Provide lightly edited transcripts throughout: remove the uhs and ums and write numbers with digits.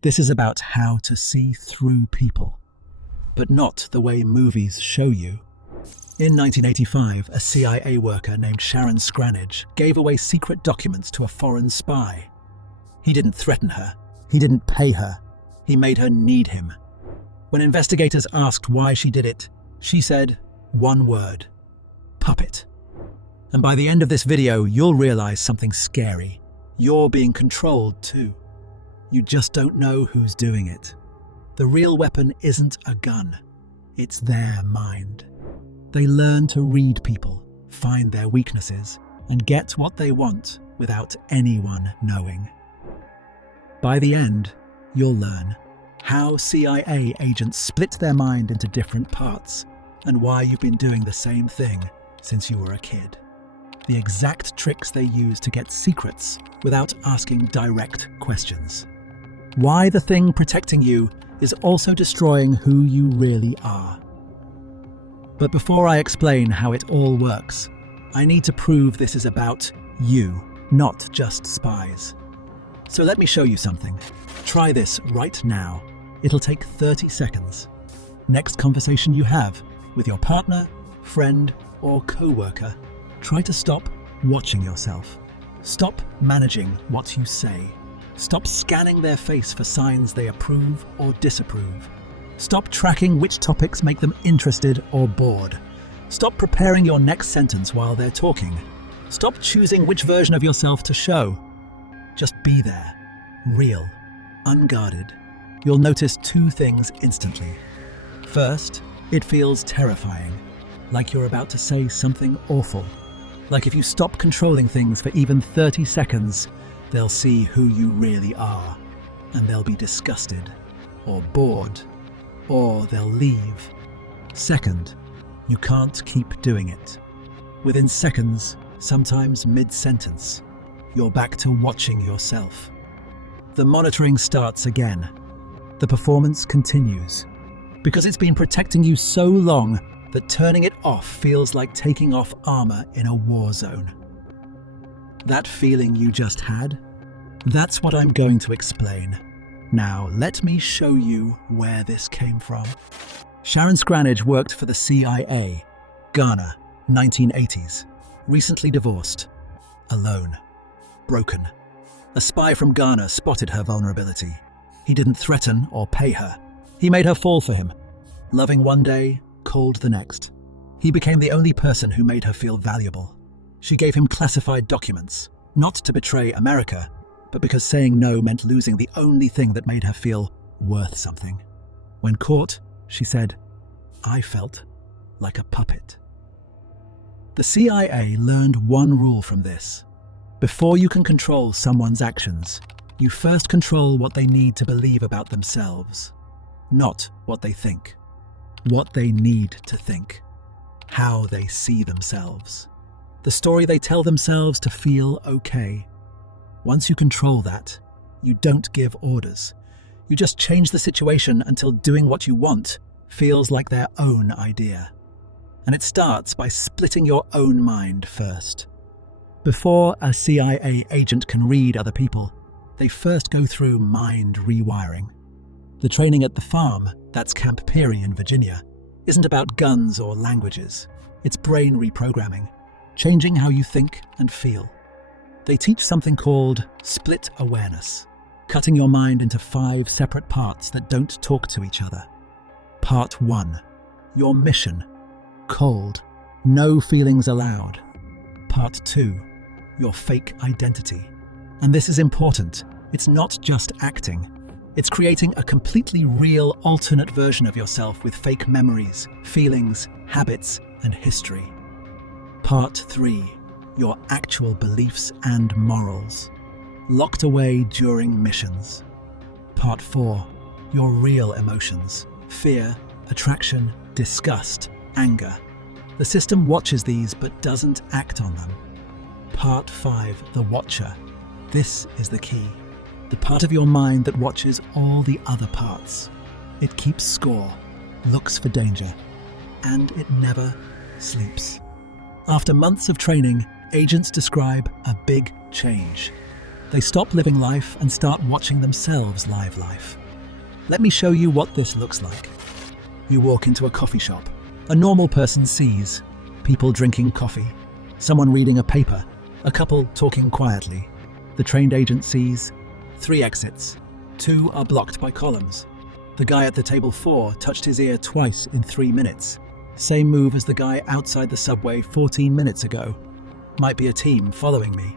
This is about how to see through people, but not the way movies show you. In 1985, a CIA worker named Sharon Scranage gave away secret documents to a foreign spy. He didn't threaten her. He didn't pay her. He made her need him. When investigators asked why she did it, she said one word: puppet. And by the end of this video, you'll realize something scary. You're being controlled too. You just don't know who's doing it. The real weapon isn't a gun. It's their mind. They learn to read people, find their weaknesses, and get what they want without anyone knowing. By the end, you'll learn how CIA agents split their mind into different parts and why you've been doing the same thing since you were a kid. The exact tricks they use to get secrets without asking direct questions. Why the thing protecting you is also destroying who you really are. But before I explain how it all works, I need to prove this is about you, not just spies. So let me show you something. Try this right now. It'll take 30 seconds. Next conversation you have with your partner, friend, or co-worker, try to stop watching yourself. Stop managing what you say. Stop scanning their face for signs they approve or disapprove. Stop tracking which topics make them interested or bored. Stop preparing your next sentence while they're talking. Stop choosing which version of yourself to show. Just be there, real, unguarded. You'll notice two things instantly. First, it feels terrifying, like you're about to say something awful. Like if you stop controlling things for even 30 seconds, they'll see who you really are, and they'll be disgusted, or bored, or they'll leave. Second, you can't keep doing it. Within seconds, sometimes mid-sentence, you're back to watching yourself. The monitoring starts again. The performance continues, because it's been protecting you so long that turning it off feels like taking off armor in a war zone. That feeling you just had? That's what I'm going to explain. Now, let me show you where this came from. Sharon Scranage worked for the CIA, Ghana, 1980s, recently divorced, alone, broken. A spy from Ghana spotted her vulnerability. He didn't threaten or pay her. He made her fall for him, loving one day, cold the next. He became the only person who made her feel valuable. She gave him classified documents, not to betray America, but because saying no meant losing the only thing that made her feel worth something. When caught, she said, "I felt like a puppet." The CIA learned one rule from this. Before you can control someone's actions, you first control what they need to believe about themselves, not what they think. What they need to think. How they see themselves. The story they tell themselves to feel okay. Once you control that, you don't give orders. You just change the situation until doing what you want feels like their own idea. And it starts by splitting your own mind first. Before a CIA agent can read other people, they first go through mind rewiring. The training at the farm, that's Camp Peary in Virginia, isn't about guns or languages. It's brain reprogramming, changing how you think and feel. They teach something called split awareness, cutting your mind into 5 separate parts that don't talk to each other. Part 1, your mission, cold, no feelings allowed. Part 2, your fake identity. And this is important. It's not just acting. It's creating a completely real alternate version of yourself with fake memories, feelings, habits, and history. Part 3, your actual beliefs and morals, locked away during missions. Part 4, your real emotions, fear, attraction, disgust, anger. The system watches these but doesn't act on them. Part 5, the watcher. This is the key. The part of your mind that watches all the other parts. It keeps score, looks for danger, and it never sleeps. After months of training, agents describe a big change. They stop living life and start watching themselves live life. Let me show you what this looks like. You walk into a coffee shop. A normal person sees people drinking coffee, someone reading a paper, a couple talking quietly. The trained agent sees 3 exits. 2 are blocked by columns. The guy at the table 4 touched his ear twice in 3 minutes. Same move as the guy outside the subway 14 minutes ago. Might be a team following me.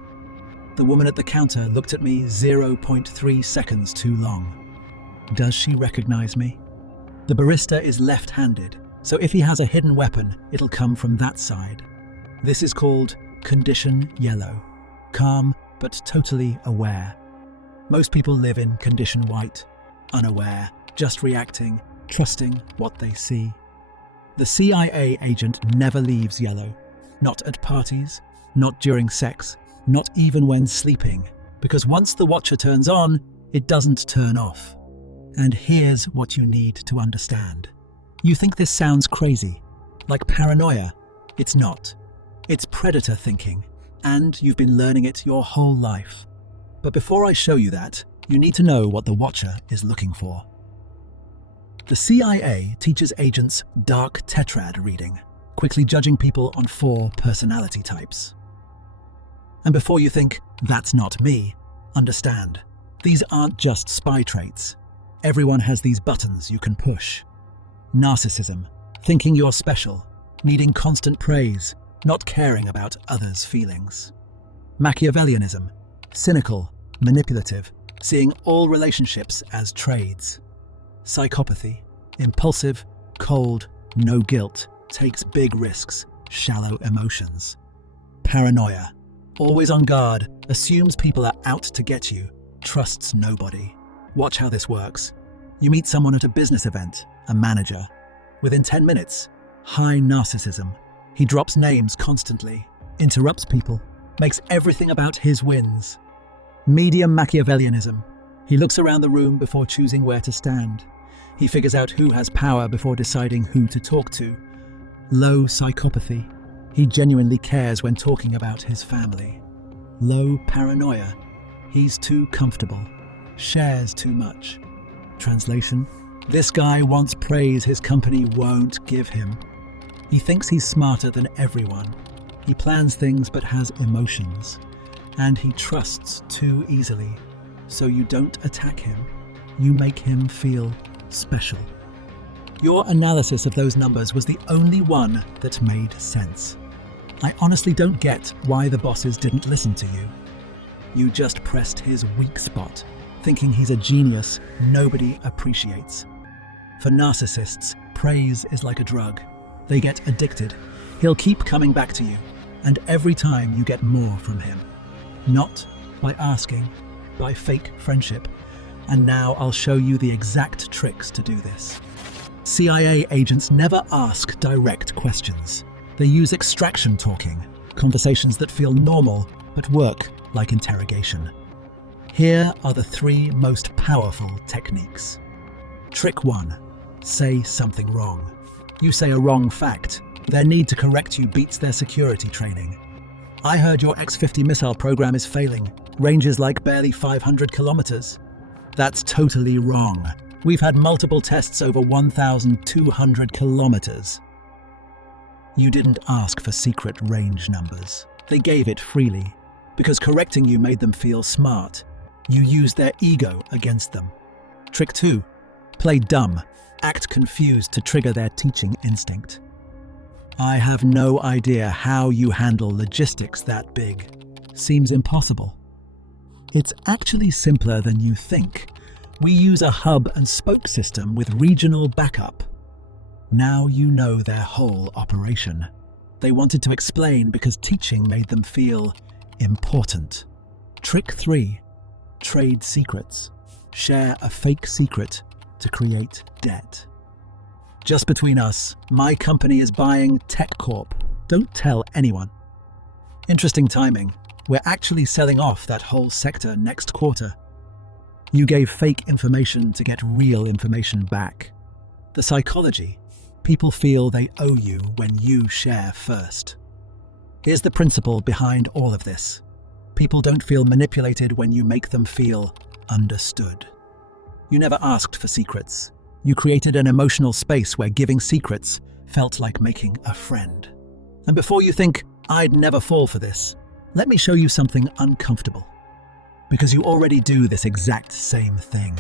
The woman at the counter looked at me 0.3 seconds too long. Does she recognize me? The barista is left-handed, so if he has a hidden weapon, it'll come from that side. This is called condition yellow. Calm, but totally aware. Most people live in condition white, unaware, just reacting, trusting what they see. The CIA agent never leaves yellow. Not at parties, not during sex, not even when sleeping, because once the watcher turns on, it doesn't turn off. And here's what you need to understand. You think this sounds crazy, like paranoia. It's not. It's predator thinking, and you've been learning it your whole life. But before I show you that, you need to know what the watcher is looking for. The CIA teaches agents Dark Tetrad reading, quickly judging people on 4 personality types. And before you think, that's not me, understand, these aren't just spy traits. Everyone has these buttons you can push. Narcissism, thinking you're special, needing constant praise, not caring about others' feelings. Machiavellianism, cynical, manipulative, seeing all relationships as trades. Psychopathy, impulsive, cold, no guilt, takes big risks, shallow emotions. Paranoia, always on guard, assumes people are out to get you, trusts nobody. Watch how this works. You meet someone at a business event, a manager. Within 10 minutes, high narcissism. He drops names constantly, interrupts people, makes everything about his wins. Medium Machiavellianism. He looks around the room before choosing where to stand. He figures out who has power before deciding who to talk to. Low psychopathy. He genuinely cares when talking about his family. Low paranoia. He's too comfortable. Shares too much. Translation: this guy wants praise his company won't give him. He thinks he's smarter than everyone. He plans things but has emotions. And he trusts too easily. So you don't attack him. You make him feel special. Your analysis of those numbers was the only one that made sense. I honestly don't get why the bosses didn't listen to you. You just pressed his weak spot, thinking he's a genius nobody appreciates. For narcissists, praise is like a drug. They get addicted. He'll keep coming back to you, and every time you get more from him. Not by asking, by fake friendship. And now I'll show you the exact tricks to do this. CIA agents never ask direct questions. They use extraction talking, conversations that feel normal but work like interrogation. Here are the 3 most powerful techniques. Trick 1. Say something wrong. You say a wrong fact. Their need to correct you beats their security training. I heard your X-50 missile program is failing. Range is like barely 500 kilometers. That's totally wrong. We've had multiple tests over 1,200 kilometers. You didn't ask for secret range numbers. They gave it freely, because correcting you made them feel smart. You used their ego against them. Trick 2. Play dumb. Act confused to trigger their teaching instinct. I have no idea how you handle logistics that big. Seems impossible. It's actually simpler than you think. We use a hub and spoke system with regional backup. Now you know their whole operation. They wanted to explain because teaching made them feel important. Trick 3. Trade secrets. Share a fake secret to create debt. Just between us, my company is buying Tech Corp. Don't tell anyone. Interesting timing. We're actually selling off that whole sector next quarter. You gave fake information to get real information back. The psychology. People feel they owe you when you share first. Here's the principle behind all of this. People don't feel manipulated when you make them feel understood. You never asked for secrets. You created an emotional space where giving secrets felt like making a friend. And before you think, "I'd never fall for this," let me show you something uncomfortable. Because you already do this exact same thing.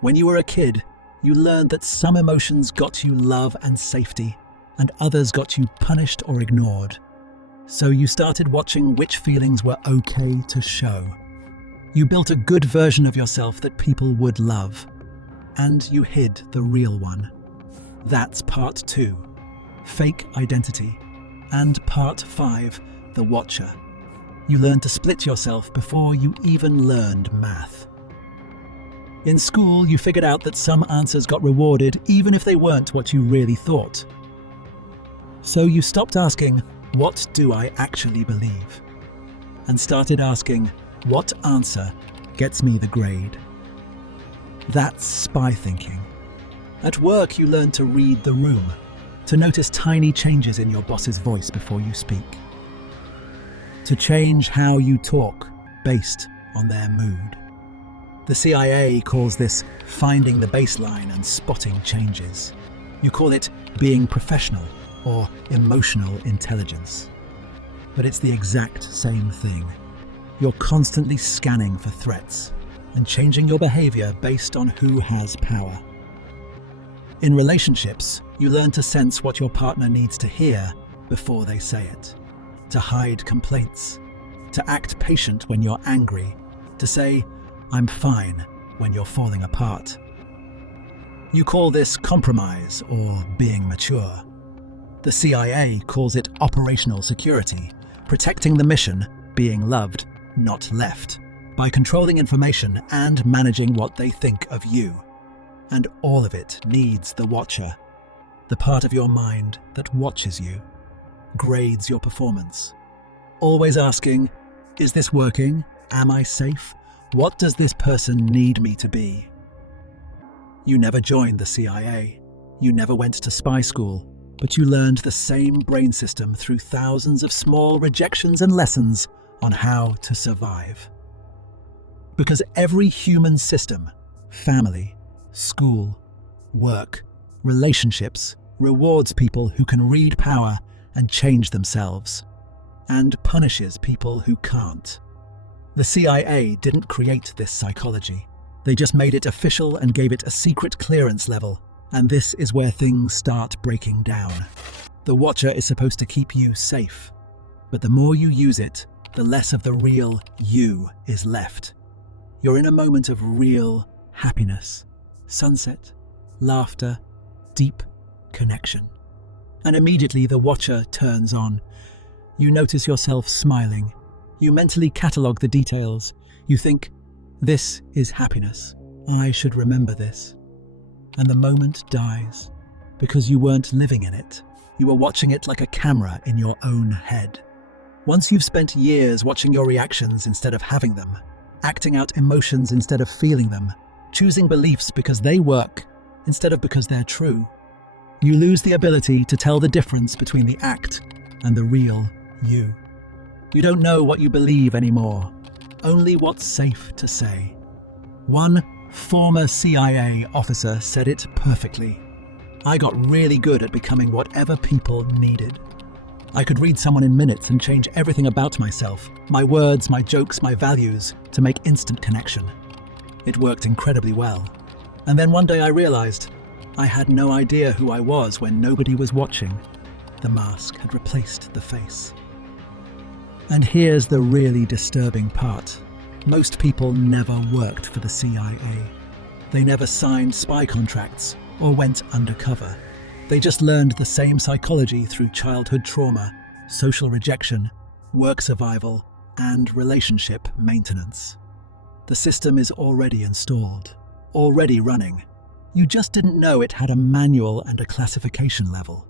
When you were a kid, you learned that some emotions got you love and safety, and others got you punished or ignored. So you started watching which feelings were okay to show. You built a good version of yourself that people would love, and you hid the real one. That's part 2, fake identity, and part 5, the Watcher. You learned to split yourself before you even learned math. In school, you figured out that some answers got rewarded even if they weren't what you really thought. So you stopped asking, "What do I actually believe?" and started asking, "What answer gets me the grade?" That's spy thinking. At work, you learned to read the room, to notice tiny changes in your boss's voice before you speak, to change how you talk based on their mood. The CIA calls this finding the baseline and spotting changes. You call it being professional or emotional intelligence. But it's the exact same thing. You're constantly scanning for threats and changing your behavior based on who has power. In relationships, you learn to sense what your partner needs to hear before they say it, to hide complaints, to act patient when you're angry, to say, "I'm fine," when you're falling apart. You call this compromise or being mature. The CIA calls it operational security, protecting the mission, being loved, not left, by controlling information and managing what they think of you. And all of it needs the Watcher, the part of your mind that watches you, grades your performance, always asking, "Is this working? Am I safe? What does this person need me to be?" You never joined the CIA. You never went to spy school, but you learned the same brain system through thousands of small rejections and lessons on how to survive. Because every human system, family, school, work, relationships, rewards people who can read power and change themselves, and punishes people who can't. The CIA didn't create this psychology. They just made it official and gave it a secret clearance level, and this is where things start breaking down. The Watcher is supposed to keep you safe, but the more you use it, the less of the real you is left. You're in a moment of real happiness, sunset, laughter, deep connection. And immediately the Watcher turns on. You notice yourself smiling. You mentally catalogue the details. You think, "This is happiness. I should remember this." And the moment dies, because you weren't living in it. You were watching it like a camera in your own head. Once you've spent years watching your reactions instead of having them, acting out emotions instead of feeling them, choosing beliefs because they work instead of because they're true, you lose the ability to tell the difference between the act and the real you. You don't know what you believe anymore, only what's safe to say. One former CIA officer said it perfectly. "I got really good at becoming whatever people needed. I could read someone in minutes and change everything about myself, my words, my jokes, my values, to make instant connection. It worked incredibly well. And then one day I realized I had no idea who I was when nobody was watching. The mask had replaced the face." And here's the really disturbing part. Most people never worked for the CIA. They never signed spy contracts or went undercover. They just learned the same psychology through childhood trauma, social rejection, work survival, and relationship maintenance. The system is already installed, already running. You just didn't know it had a manual and a classification level.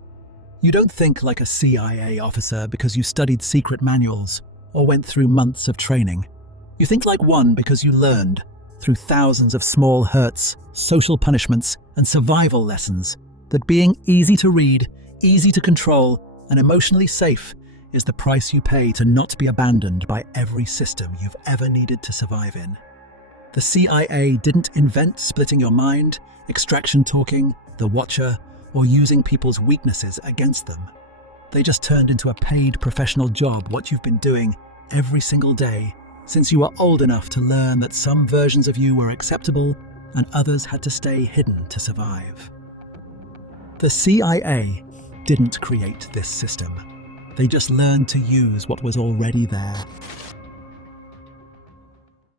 You don't think like a CIA officer because you studied secret manuals or went through months of training. You think like one because you learned, through thousands of small hurts, social punishments, and survival lessons, that being easy to read, easy to control, and emotionally safe is the price you pay to not be abandoned by every system you've ever needed to survive in. The CIA didn't invent splitting your mind, extraction talking, the Watcher, or using people's weaknesses against them. They just turned into a paid professional job what you've been doing every single day since you were old enough to learn that some versions of you were acceptable and others had to stay hidden to survive. The CIA didn't create this system. They just learned to use what was already there.